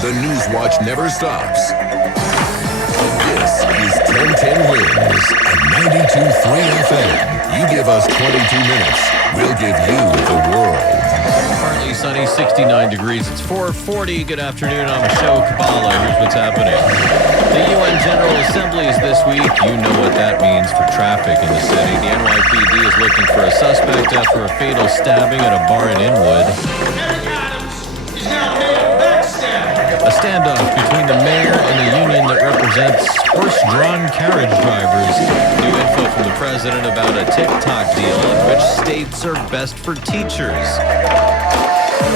The News Watch never stops. This is 1010 Wins at 92.3 FM. You give us 22 minutes, we'll give you the world. Partly sunny, 69 degrees. It's 4:40. Good afternoon. I'm Michelle Kabbalah. Here's what's happening. The UN General Assembly is this week. You know what that means for traffic in the city. The NYPD is looking for a suspect after a fatal stabbing at a bar in Inwood. A standoff between the mayor and the union that represents horse-drawn carriage drivers. New info from the president about a TikTok deal in which states are best for teachers.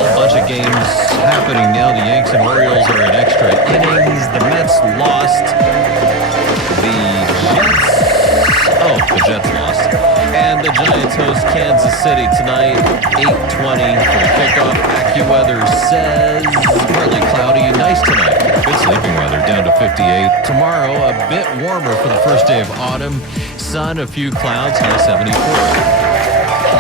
A bunch of games happening now. The Yanks and Orioles are in extra innings. The Mets lost. The Jets lost. And the Giants host Kansas City tonight, 8:20 for the kickoff. AccuWeather says partly cloudy, nice tonight. Good sleeping weather, down to 58. Tomorrow, a bit warmer for the first day of autumn. Sun, a few clouds, high 74.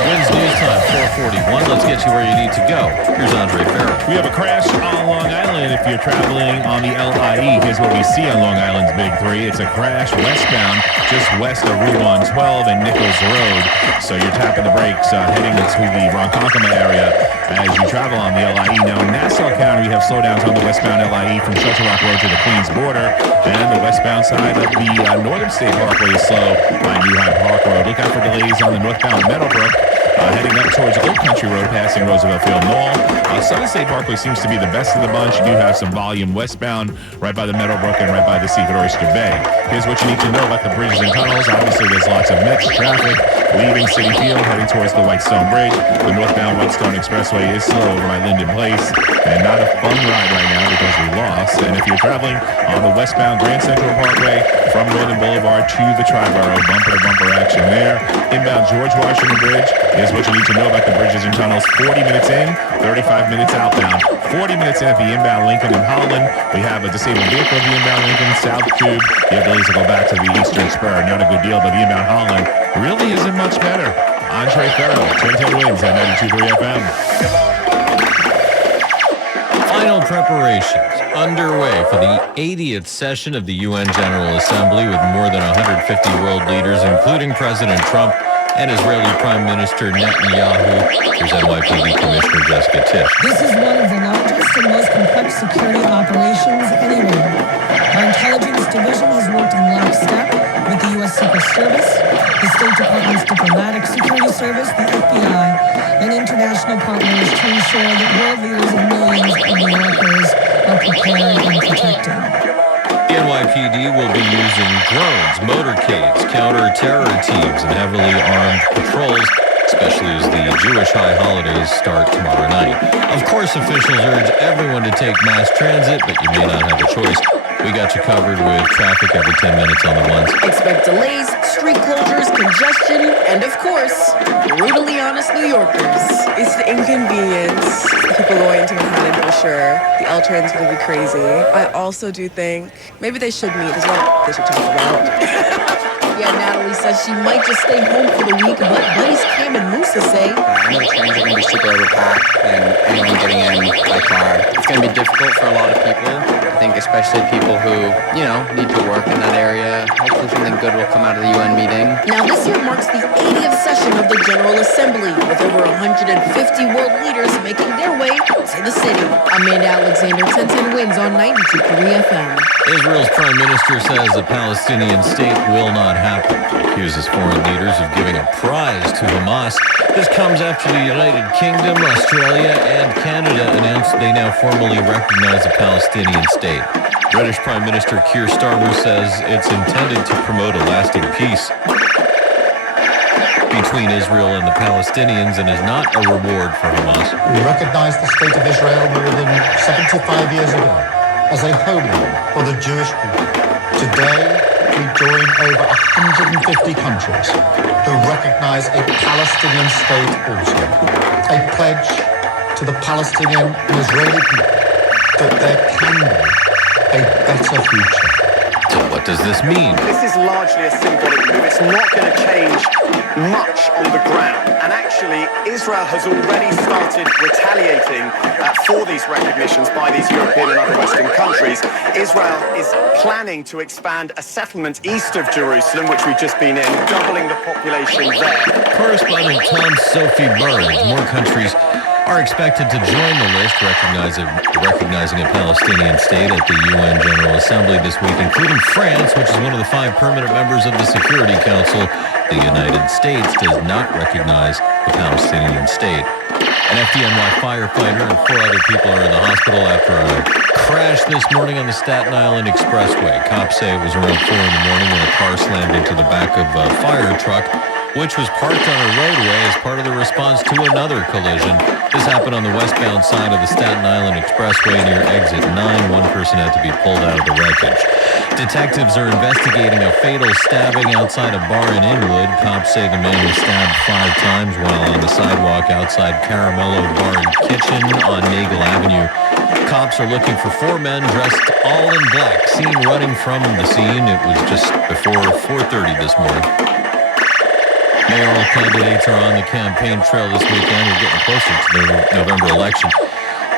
Wins News Time, 4:41. Let's get you where you need to go. Here's Andre Farrell. We have a crash on Long Island if you're traveling on the LIE. Here's what we see on Long Island's Big Three. It's a crash westbound just west of Route 112 and Nichols Road. So you're tapping the brakes heading to the Ronkonkoma area as you travel on the LIE. Now in Nassau County, we have slowdowns on the westbound LIE from Shelter Rock Road to the Queens border. And the westbound side of the Northern State Parkway is slow by New Hyde Park Road. Look out for delays on the northbound Meadowbrook. Heading up towards Old Country Road, passing Roosevelt Field Mall. Southern State Parkway seems to be the best of the bunch. You do have some volume westbound, right by the Meadowbrook and right by the Secret Oyster Bay. Here's what you need to know about the bridges and tunnels. Obviously, there's lots of Mets traffic leaving City Field, heading towards the Whitestone Bridge. The northbound Whitestone Expressway is slow over by Linden Place, and not a fun ride right now because we lost. And if you're traveling on the westbound Grand Central Parkway from Northern Boulevard to the Triborough, bumper-to-bumper action there. Inbound George Washington Bridge is what you need to know about the bridges and tunnels. 40 minutes in, 35 minutes outbound. 40 minutes in at the inbound Lincoln and Holland. We have a disabled vehicle at the inbound Lincoln, South Tube. The ability to go back to the Eastern Spur. Not a good deal, but the inbound Holland really isn't much better. Andre Farrell, 1010 Wins at 92.3 FM. Final preparations underway for the 80th session of the UN General Assembly with more than 150 world leaders, including President Trump and Israeli Prime Minister Netanyahu. Here's NYPD Commissioner Jessica Tisch. This is one of the largest and most complex security operations anywhere. Our intelligence division has worked in lockstep with the U.S. Secret Service, the State Department's Diplomatic Security Service, the FBI, and international partners to ensure that world leaders and millions of New Yorkers are prepared and protected. The NYPD will be using drones, motorcades, counter-terror teams, and heavily armed patrols, especially as the Jewish high holidays start tomorrow night. Of course, officials urge everyone to take mass transit, but you may not have a choice. We got you covered with traffic every 10 minutes on the ones. Expect delays, street closures, congestion, and of course, brutally honest New Yorkers. It's the inconvenience. People going to Manhattan for sure. The L train's going to be crazy. I also do think maybe they should meet. There's a lot they should talk about. Yeah, Natalie says she might just stay home for the week, but buddies Cam and Musa say I know the trains are going to be super overpacked and anyone getting in by car. It's going to be difficult for a lot of people. I think especially people who, need to work in that area. Hopefully something good will come out of the UN meeting. Now this year marks the 80th session of the General Assembly, with over 150 world leaders making their way to the city. Amanda Alexander, 1010 Wins on 92.3 FM. Israel's prime minister says a Palestinian state will not happen. Accuses foreign leaders of giving a prize to Hamas. This comes after the United Kingdom, Australia, and Canada announced they now formally recognize a Palestinian state. British Prime Minister Keir Starmer says it's intended to promote a lasting peace between Israel and the Palestinians and is not a reward for Hamas. We recognized the state of Israel more than 75 years ago as a homeland for the Jewish people. Today, we join over 150 countries who recognize a Palestinian state also. A pledge to the Palestinian and Israeli people that there can be a better future. So what does this mean? This is largely a symbolic move. It's not going to change much on the ground. And actually, Israel has already started retaliating for these recognitions by these European and other Western countries. Israel is planning to expand a settlement east of Jerusalem, which we've just been in, doubling the population there. Correspondent Tom Sophie Burns. More countries are expected to join the list recognizing a Palestinian state at the UN General Assembly this week, including France, which is one of the 5 permanent members of the Security Council. The United States does not recognize the Palestinian state. An FDNY firefighter and 4 other people are in the hospital after a crash this morning on the Staten Island Expressway. Cops say it was around 4 in the morning when a car slammed into the back of a fire truck, which was parked on a roadway as part of the response to another collision. This happened on the westbound side of the Staten Island Expressway near exit 9. One person had to be pulled out of the wreckage. Detectives are investigating a fatal stabbing outside a bar in Inwood. Cops say the man was stabbed 5 times while on the sidewalk outside Caramello Bar and Kitchen on Nagle Avenue. Cops are looking for 4 men dressed all in black, seen running from the scene. It was just before 4:30 this morning. Mayoral candidates are on the campaign trail this weekend. We're getting closer to the November election.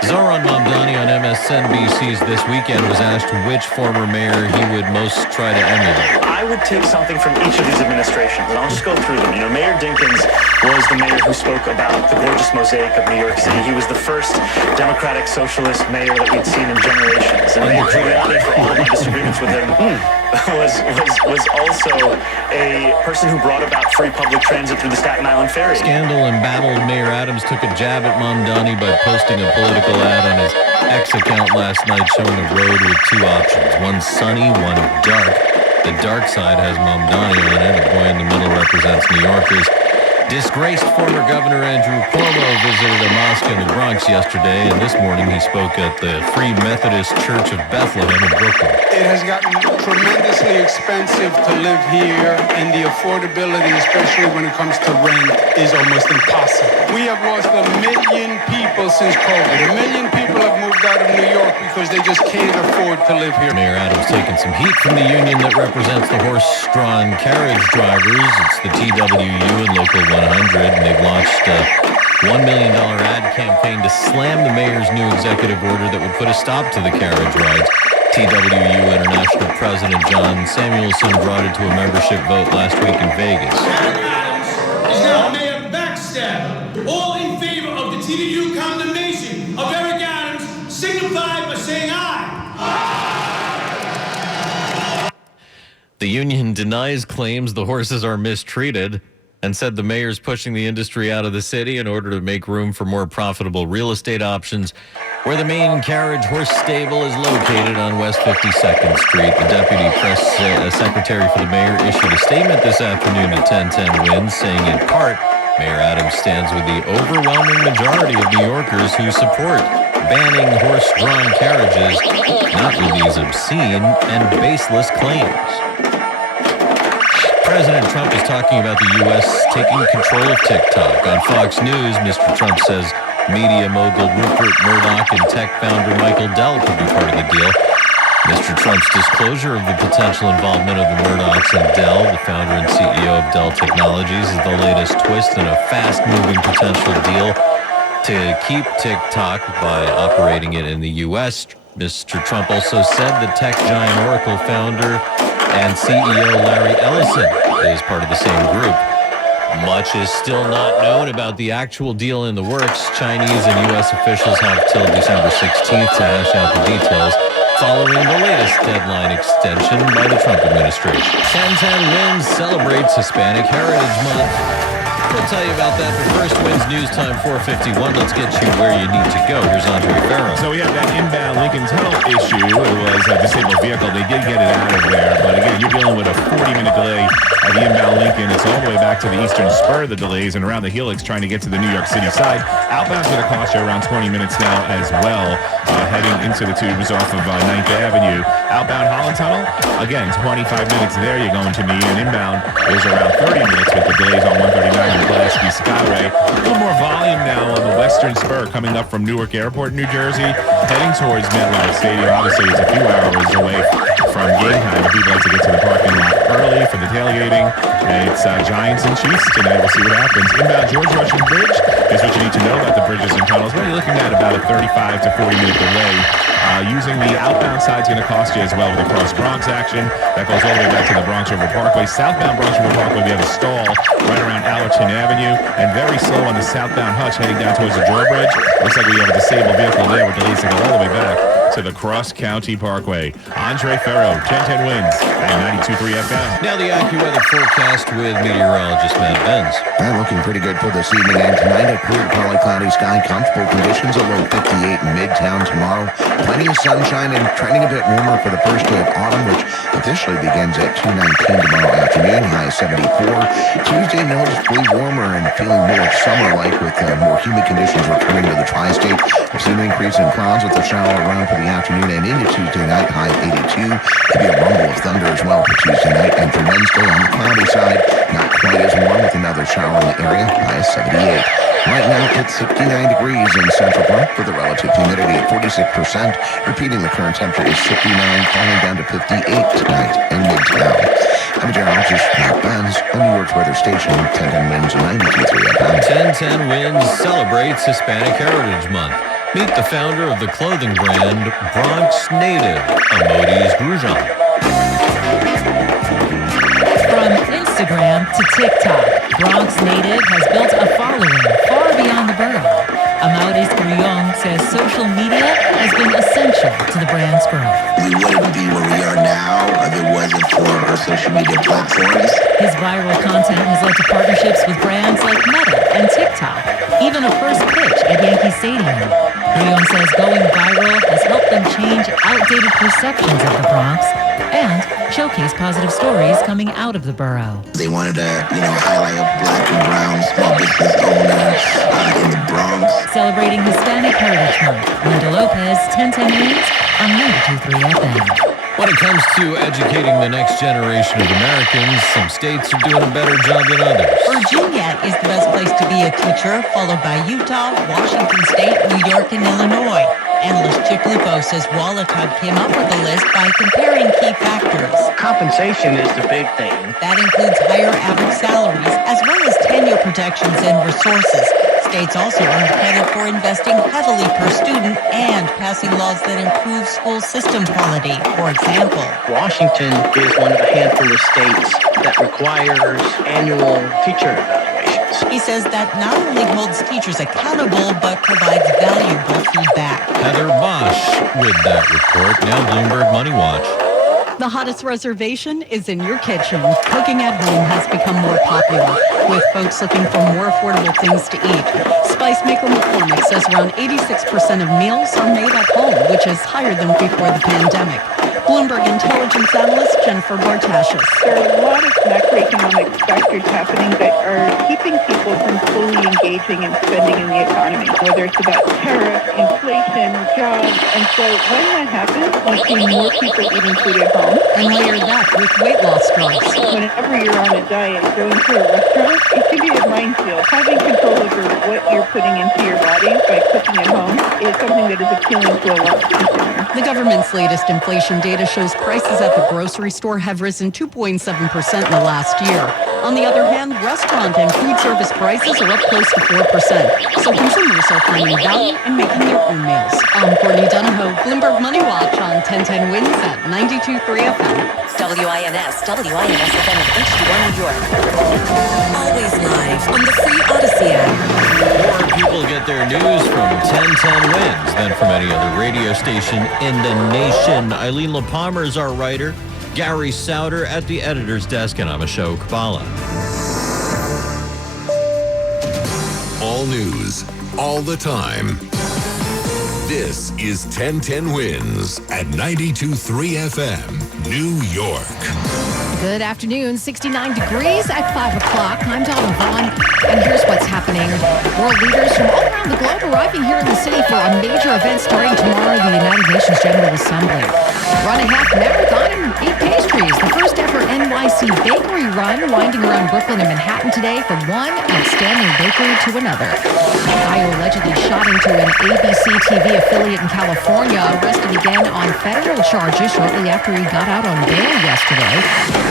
Zohran Mamdani on MSNBC's This Weekend was asked which former mayor he would most try to emulate. I would take something from each of these administrations, and I'll just go through them. You know, Mayor Dinkins was the mayor who spoke about the gorgeous mosaic of New York City. He was the first democratic socialist mayor that we'd seen in generations. And Mayor Giuliani, for all of my disagreements with him, was also a person who brought about free public transit through the Staten Island Ferry. Scandal-embattled Mayor Adams took a jab at Mamdani by posting a political ad on his X account last night showing a road with 2 options, one sunny, one dark. The dark side has Mamdani on it. A boy in the middle represents New Yorkers. Disgraced former Governor Andrew Cuomo visited a mosque in the Bronx yesterday, and this morning he spoke at the Free Methodist Church of Bethlehem in Brooklyn. It has gotten tremendously expensive to live here, and the affordability, especially when it comes to rent, is almost impossible. We have lost 1 million people since COVID. 1 million people have moved out of New York because they just can't afford to live here. Mayor Adams taking some heat from the union that represents the horse-drawn carriage drivers. It's the TWU and Local 100, and they've launched a $1 million ad campaign to slam the mayor's new executive order that would put a stop to the carriage rides. TWU International President John Samuelson brought it to a membership vote last week in Vegas. Eric Adams is now Mayor Backstabber. All in favor of the TWU condemnation of Eric Adams signify by saying aye. The union denies claims the horses are mistreated and said the mayor's pushing the industry out of the city in order to make room for more profitable real estate options, where the main carriage horse stable is located on West 52nd Street. The deputy press secretary for the mayor issued a statement this afternoon to 1010 Wins, saying in part, Mayor Adams stands with the overwhelming majority of New Yorkers who support banning horse-drawn carriages, not with these obscene and baseless claims. President Trump is talking about the U.S. taking control of TikTok. On Fox News, Mr. Trump says media mogul Rupert Murdoch and tech founder Michael Dell could be part of the deal. Mr. Trump's disclosure of the potential involvement of the Murdochs and Dell, the founder and CEO of Dell Technologies, is the latest twist in a fast-moving potential deal to keep TikTok by operating it in the U.S. Mr. Trump also said the tech giant Oracle founder and CEO Larry Ellison is part of the same group. Much is still not known about the actual deal in the works. Chinese and U.S. officials have till December 16th to hash out the details, following the latest deadline extension by the Trump administration. 1010 Wins celebrates Hispanic Heritage Month. We'll tell you about that, but first, Wins News Time 4:51. Let's get you where you need to go. Here's Andre Farrow. So we have that inbound Lincoln Tunnel issue. It was a disabled vehicle. They did get it out of there, but again, you're dealing with a 40-minute delay of the inbound Lincoln. It's all the way back to the eastern spur, the delays, and around the helix trying to get to the New York City side. Outbound's going to cost you around 20 minutes now as well, heading into the tubes off of 9th Avenue. Outbound Holland Tunnel, again, 25 minutes there you're going to need, and inbound is around 30 minutes with the delays on 139 and Pulaski Skyway. A little more volume now on the western spur coming up from Newark Airport, New Jersey, heading towards MetLife Stadium. Obviously, it's a few hours away from game time. If people like to get to the parking lot early for the tailgating, it's Giants and Chiefs tonight. We'll see what happens. Inbound George Russian Bridge is what you need to know about the bridges and tunnels. We're looking at about a 35 to 40-minute delay. Using the outbound side is going to cost you as well with the cross Bronx action. That goes all the way back to the Bronx River Parkway. Southbound Bronx River Parkway, we have a stall right around Allerton Avenue, and very slow on the southbound Hutch heading down towards the drawbridge. Looks like we have a disabled vehicle there with delays to go all the way back to the Cross County Parkway. Andre Ferro, 1010 wins at 92.3 FM. Now the AccuWeather forecast with meteorologist Matt Benz. Looking pretty good for this evening and tonight. A clear, partly cloudy sky, comfortable conditions, a low 58 in Midtown tomorrow. Plenty of sunshine and trending a bit warmer for the first day of autumn, which officially begins at 2:19 tomorrow afternoon, high 74. Tuesday noticeably warmer and feeling more summer-like with more humid conditions returning to the tri-state. We've seen an increase in clouds with a shower around for the afternoon and into Tuesday night, high 82. Could be a rumble of thunder as well for Tuesday night. And for Wednesday on the cloudy side, not quite as warm with another shower in the area, high 78. Right now, it's 69 degrees in Central Park with a relative humidity at 46%. Repeating, the current temperature is 59, falling down to 58 tonight in Midtown. I'm meteorologist Matt Benz on New York's weather station, 1010 Winds and 92.3 FM. 1010 Winds celebrates Hispanic Heritage Month. Meet the founder of the clothing brand Bronx Native, Amodis Grujon. From Instagram to TikTok, Bronx Native has built a following far beyond the borough. Amodis Grujon says social media has been essential to the brand's growth. We wouldn't be where we are now if it wasn't for our social media platforms. His viral content has led to partnerships with brands like Meta and TikTok, even a first pitch at Yankee Stadium. Grujon says going viral has helped them change outdated perceptions of the Bronx and showcase positive stories coming out of the borough. They wanted to, highlight a black and brown small business owner in the Bronx. Celebrating Hispanic Heritage Month, Linda Lopez, 1010 Wins on 92.3 FM. When it comes to educating the next generation of Americans, some states are doing a better job than others. Virginia is the best place to be a teacher, followed by Utah, Washington State, New York, and Illinois. Analyst Chip Lupo says Walatub came up with the list by comparing key factors. Compensation is the big thing. That includes higher average salaries, as well as tenure protections and resources. States also earned credit for investing heavily per student and passing laws that improve school system quality. For example, Washington is one of a handful of states that requires annual teacher evaluations. He says that not only holds teachers accountable, but provides valuable feedback. Heather Bosch with that report. Now Bloomberg Money Watch. The hottest reservation is in your kitchen. Cooking at home has become more popular, with folks looking for more affordable things to eat. Spice maker McCormick says around 86% of meals are made at home, which is higher than before the pandemic. Bloomberg intelligence analyst Jennifer Bartashis. There are a lot of macroeconomic factors happening that are keeping people from fully engaging and spending in the economy, whether it's about tariffs, inflation, jobs. And so when that happens, we see more people eating food at home. And layer that with weight loss drugs. Whenever you're on a diet, going to a restaurant, it can be a minefield. Having control over what you're putting into your body by cooking at home is something that is appealing to a lot of consumers. The government's latest inflation data shows prices at the grocery store have risen 2.7% in the last year. On the other hand, restaurant and food service prices are up close to 4%. So consumers are finding value in making their own meals. I'm Courtney Donahoe, Bloomberg Money Watch on 1010 Wins at 92.3 FM. WINS FM in HD1 New York. Always live on the free Odyssey app. More people get their news from 1010 Wins than from any other radio station in the nation. Eileen LaPalmer is our writer. Gary Souter at the editor's desk, and I'm Ashok Kabbalah. All news, all the time. This is 1010 Wins at 92.3 FM, New York. Good afternoon. 69 degrees at 5 o'clock. I'm Donna Vaughn, and here's what's happening. World leaders from all around the globe arriving here in the city for a major event starting tomorrow, the United Nations General Assembly. run a half marathon and eat pastries. The first ever NYC bakery run winding around Brooklyn and Manhattan today from one outstanding bakery to another. A guy who allegedly shot into an ABC TV affiliate in California arrested again on federal charges shortly after he got out on bail yesterday.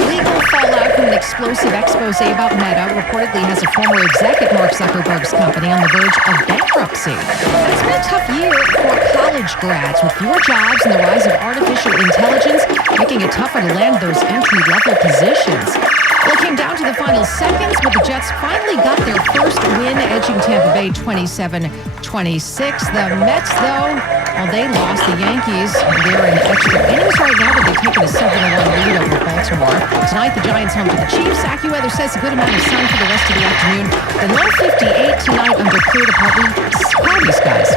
Legal fallout from an explosive expose about Meta reportedly has a former exec at Mark Zuckerberg's company on the verge of bankruptcy. And it's been a tough year for college grads with fewer jobs and the rise of artificial intelligence making it tougher to land those entry-level positions. Well, it came down to the final seconds, but the Jets finally got their first win, edging Tampa Bay 27-26. The Mets, though, well, they lost. The Yankees, they're in extra innings right now, but they've taken a 7-1 lead over Baltimore. Tonight, the Giants home to the Chiefs. AccuWeather says a good amount of sun for the rest of the afternoon. The low 58 tonight under clear to cloudy skies.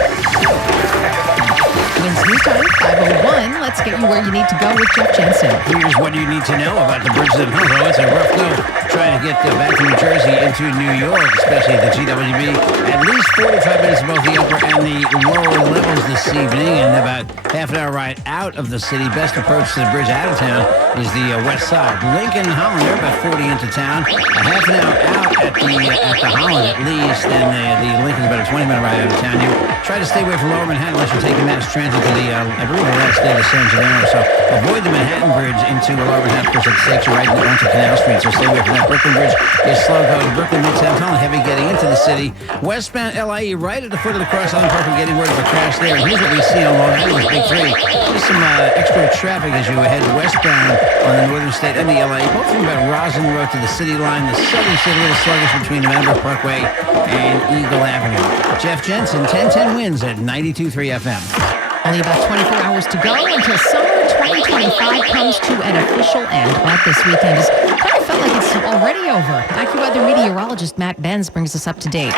Winds News Time, 5:01. Let's get you where you need to go with Jeff Jensen. Here's what you need to know about the bridges at home. Oh, it's a rough go trying to get back from New Jersey into New York, especially at the GWB. At least 45 minutes above the upper and the lower levels this evening, and about half an hour ride out of the city. Best approach to the bridge out of town is the west side. Lincoln and Holland, they're about 40 into town. A half an hour out at the Holland at least, and the Lincoln's about a 20-minute ride out of town. You try to stay away from lower Manhattan unless you're taking mass transit to the, I believe the last day of San Gennaro. So avoid the Manhattan Bridge into lower Manhattan because it takes you right onto Canal Street. So stay away from that. Brooklyn Bridge is slow going. Brooklyn Midtown Tunnel, heavy getting into the city. Westbound LIE right at the foot of the Cross Island Park. We're getting word of a crash there. And here's what we see on Long Island's Big 3. Just some extra traffic as you head westbound on the northern state and the LIE. Both from about Roslyn Road to the city line. The southern state a little sluggish between the Manor Parkway and Eagle Avenue. Jeff Jensen, 1010 wins at 92.3 FM. Only about 24 hours to go until summer 2025 comes to an official end. But this weekend has kind of felt like it's already over. AccuWeather meteorologist Matt Benz brings us up to date.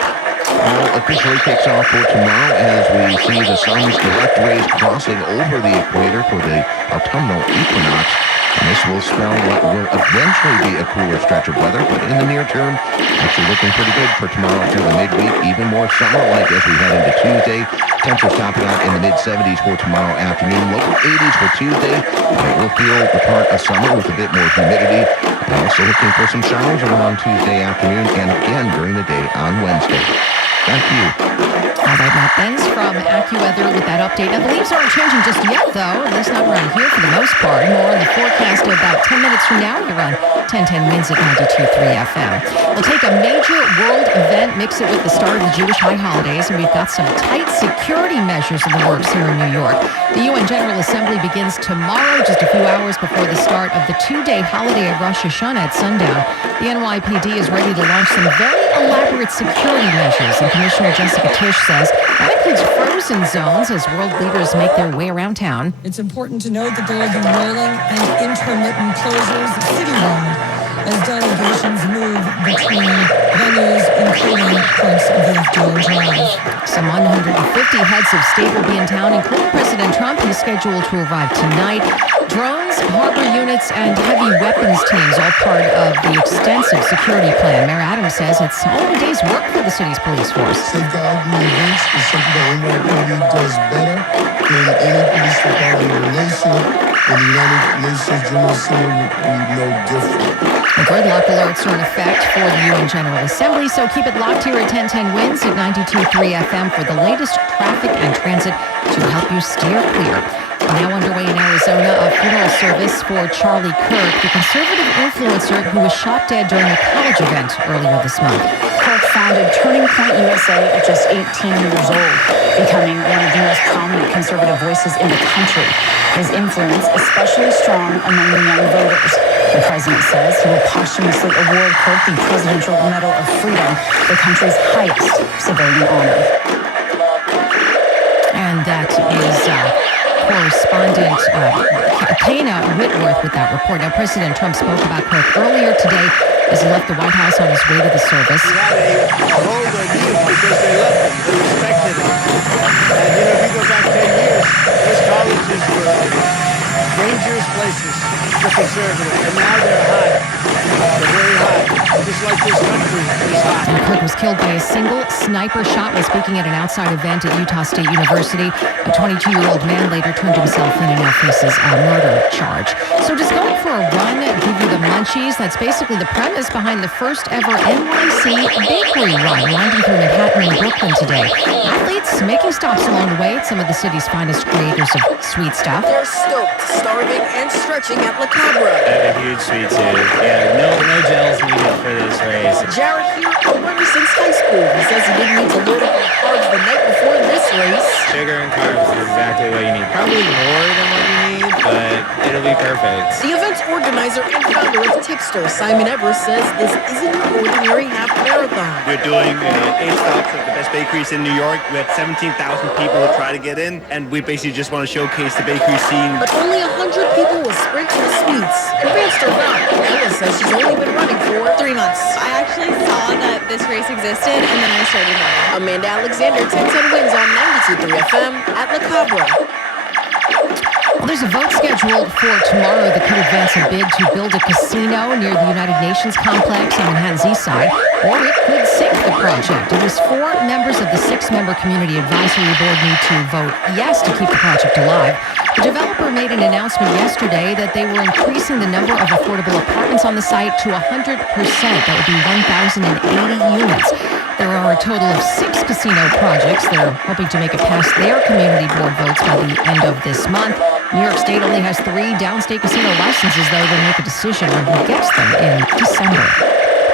All officially kicks off for tomorrow as we see the sun's direct rays crossing over the equator for the autumnal equinox. And this will spell what will eventually be a cooler stretch of weather, but in the near term, actually looking pretty good for tomorrow through the midweek, even more summer-like as we head into Tuesday. Temperatures topping out in the mid-70s for tomorrow afternoon, lower 80s for Tuesday. It will feel the part of summer with a bit more humidity. And also looking for some showers around Tuesday afternoon and again during the day on Wednesday. Thank you. All right, Matt Benz from AccuWeather with that update. Now, the leaves aren't changing just yet, though, at least not around here for the most part. More on the forecast about 10 minutes from now. You're on 1010 Wins at 92.3 FM. We'll take a major world event, mix it with the start of the Jewish high holidays, and we've got some tight security measures in the works here in New York. The UN General Assembly begins tomorrow, just a few hours before the start of the two-day holiday of Rosh Hashanah at sundown. The NYPD is ready to launch some very elaborate security measures, and Commissioner Jessica Tisch says that includes frozen zones as world leaders make their way around town. It's important to note that there will be rolling and intermittent closures citywide as delegations move between venues, including parts of the FDR Drive. Some 150 heads of state will be in town, including President Trump. He's scheduled to arrive tonight. Drones, harbor units, and heavy weapons teams, all part of the extensive security plan. Mayor Adams says it's only a day's work for the city's police force. Safeguarding events is something that NYPD does better than any police department in the nation. And the United Nations General Assembly will be no different. Gridlock alerts are in effect for the UN General Assembly, so keep it locked here at 1010 Wins at 92.3 FM for the latest traffic and transit to help you steer clear. Now underway in Arizona, a funeral service for Charlie Kirk, the conservative influencer who was shot dead during a college event earlier this month. Kirk founded Turning Point USA at just 18 years old, becoming one of the most prominent conservative voices in the country. His influence especially strong among the young voters. The president says he will posthumously award Kirk the Presidential Medal of Freedom, the country's highest civilian honor. And that is correspondent Kana Whitworth with that report. Now, President Trump spoke about Kirk earlier today as he left the White House on his way to the service. He had a hold on you because they loved him, they respected him. And, if you go back 10 years, those colleges were great dangerous places for conservatives, and now they're hot. They're very hot, just like this country is hot. And Kirk was killed by a single sniper shot while speaking at an outside event at Utah State University. A 22-year-old man later turned himself in and now faces a murder charge. So does going for a run give you the munchies? That's basically the premise behind the first ever NYC bakery run, winding through Manhattan and Brooklyn today. Athletes making stops along the way at some of the city's finest creators of sweet stuff. They're stoked, starving, and stretching at La Cabra. I have a huge sweet tooth. Yeah, no gels needed for this race. Jared here, a runner since high school. He says he didn't need to load up on carbs the night before this race. Sugar and carbs is exactly what you need. Probably more than what you need, but it'll be perfect. The event's organizer and founder of Tipster, Simon Evers, says this isn't an ordinary half marathon. We're doing 8 stops at the best bakeries in New York. We had 17,000 people who try to get in, and we basically just want to showcase the bakery scene. But only 100 people will sprint to the sweets. Advanced or not, Ella says she's only been running for 3 months. I actually saw that this race existed, and then I started running. Amanda Alexander, 1010 wins on 92.3 FM at La Cabra. Well, there's a vote scheduled for tomorrow that could advance a bid to build a casino near the United Nations complex on Manhattan's east side, or it could sink the project. It was 4 members of the 6-member Community Advisory Board need to vote yes to keep the project alive. The developer made an announcement yesterday that they were increasing the number of affordable apartments on the site to 100%. That would be 1,080 units. There are a total of 6 casino projects. They're hoping to make it past their community board votes by the end of this month. New York State only has 3 downstate casino licenses, though. They'll make a decision on who gets them in December.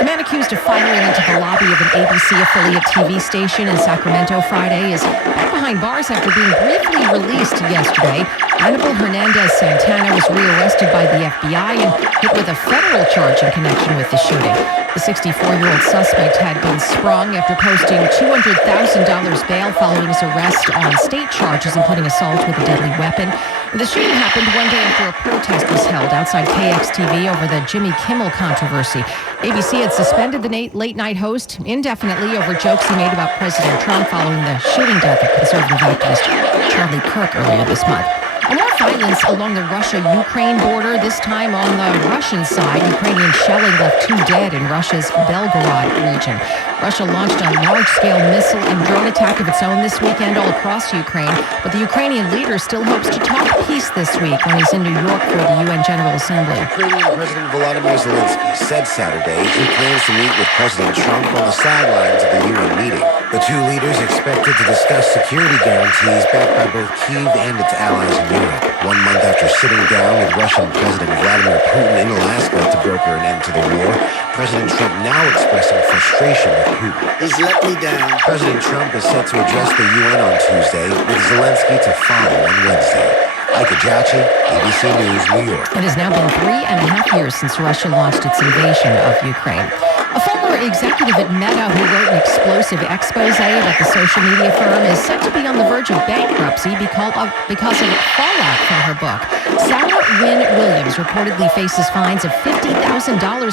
The man accused of firing into the lobby of an ABC affiliate TV station in Sacramento Friday is back behind bars after being briefly released yesterday. Anibal Hernandez Santana was rearrested by the FBI and hit with a federal charge in connection with the shooting. The 64-year-old suspect had been sprung after posting $200,000 bail following his arrest on state charges, including assault with a deadly weapon. The shooting happened one day after a protest was held outside KXTV over the Jimmy Kimmel controversy. ABC had suspended the late-night host indefinitely over jokes he made about President Trump following the shooting death of conservative activist Charlie Kirk earlier this month. More violence along the Russia-Ukraine border, this time on the Russian side. Ukrainian shelling left 2 dead in Russia's Belgorod region. Russia launched a large-scale missile and drone attack of its own this weekend all across Ukraine, but the Ukrainian leader still hopes to talk peace this week when he's in New York for the UN General Assembly. Ukrainian President Volodymyr Zelensky said Saturday he plans to meet with President Trump on the sidelines of the UN meeting. The 2 leaders expected to discuss security guarantees backed by both Kyiv and its allies in Europe. 1 month after sitting down with Russian President Vladimir Putin in Alaska to broker an end to the war, President Trump now expressing frustration with Putin. He's let me down. President Trump is set to address the UN on Tuesday, with Zelensky to follow on Wednesday. Ike Ajachi, ABC News, New York. It has now been 3.5 years since Russia launched its invasion of Ukraine. A former executive at Meta who wrote an explosive expose about the social media firm is said to be on the verge of bankruptcy because of fallout from her book. Sarah Wynne Williams reportedly faces fines of $50,000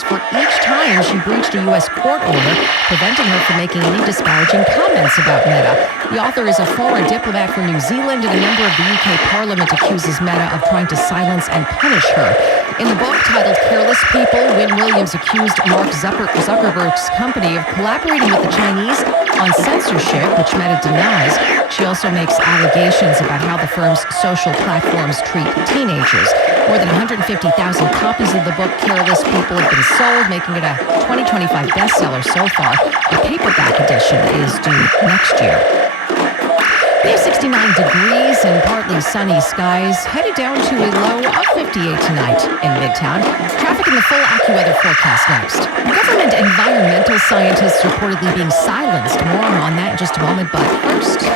for each time she breached a U.S. court order, preventing her from making any disparaging comments about Meta. The author is a former diplomat for New Zealand, and a member of the UK Parliament accuses Meta of trying to silence and punish her. In the book titled Careless People, Wynne Williams accused Mark Zuckerberg's company of collaborating with the Chinese on censorship, which Meta denies. She also makes allegations about how the firm's social platforms treat teenagers. More than 150,000 copies of the book Careless People have been sold, making it a 2025 bestseller so far. A paperback edition is due next year. We have 69 degrees and partly sunny skies, headed down to a low of 58 tonight in Midtown. Traffic in the full AccuWeather forecast next. Government environmental scientists reportedly being silenced. More on that in just a moment, but first...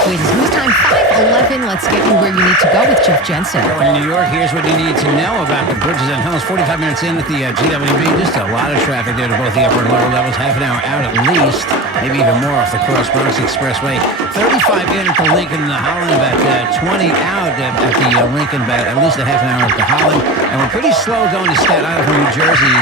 It is news time 5:11. Let's get you where you need to go with Jeff Jensen. Going to New York, here's what you need to know about the bridges and tunnels. 45 minutes in at the GWB. Just a lot of traffic there to both the upper and lower levels. Half an hour out at least. Maybe even more off the Cross Bronx Expressway. 35 in at the Lincoln and the Holland. About 20 out at the Lincoln. About at least a half an hour at the Holland. And we're pretty slow going to Staten Island from New Jersey.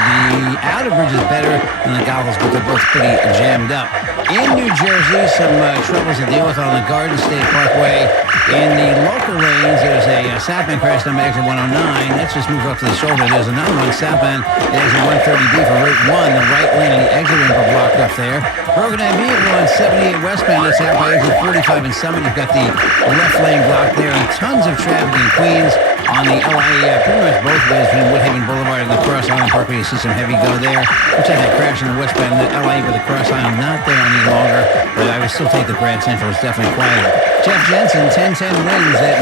The outer bridge is better than the Goethals, but they're both pretty jammed up. In New Jersey, some troubles to deal with on the Garden State Parkway. In the local lanes, there's a southbound crash on exit 109. Let's just move up to the shoulder. There's another one southbound at exit 130B for Route 1. The right lane and the exit ramp are blocked up there. Broken down vehicle on 78 westbound. That's out by exit 45 in Summit. You've got the left lane blocked there, and tons of traffic in Queens on the LIE, pretty much both ways between Woodhaven Boulevard and the Cross Island Parkway. You see some heavy go there. Looks like that crash in the westbound, the LIE with the Cross Island not there any longer, but I would still take the Grand Central. It's definitely quieter. Jeff Jensen, 1010 wins at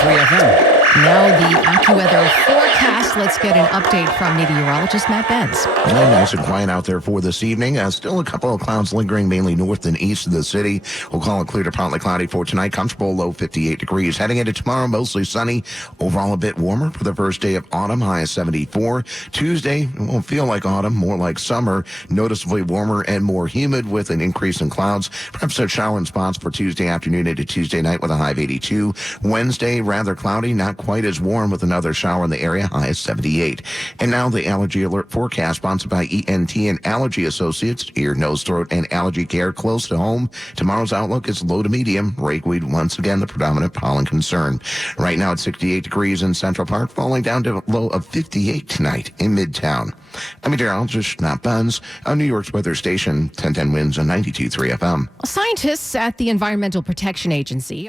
92.3 FM. Now the AccuWeather forecast. Let's get an update from meteorologist Matt Benz. Well, nice and quiet out there for this evening. Still a couple of clouds lingering mainly north and east of the city. We'll call it clear to partly cloudy for tonight. Comfortable low 58 degrees. Heading into tomorrow, mostly sunny. Overall a bit warmer for the first day of autumn. High of 74. Tuesday, it won't feel like autumn, more like summer. Noticeably warmer and more humid with an increase in clouds. Perhaps a shower in spots for Tuesday afternoon into Tuesday night with a high of 82. Wednesday, rather cloudy, not quite as warm with another shower in the area, high of 78. And now the allergy alert forecast sponsored by ENT and Allergy Associates, ear, nose, throat, and allergy care close to home. Tomorrow's outlook is low to medium. Rakeweed, once again, the predominant pollen concern. Right now it's 68 degrees in Central Park, falling down to a low of 58 tonight in Midtown. I'm meteorologist Matt Benz on New York's weather station, 1010 wins on 92.3 FM. Scientists at the Environmental Protection Agency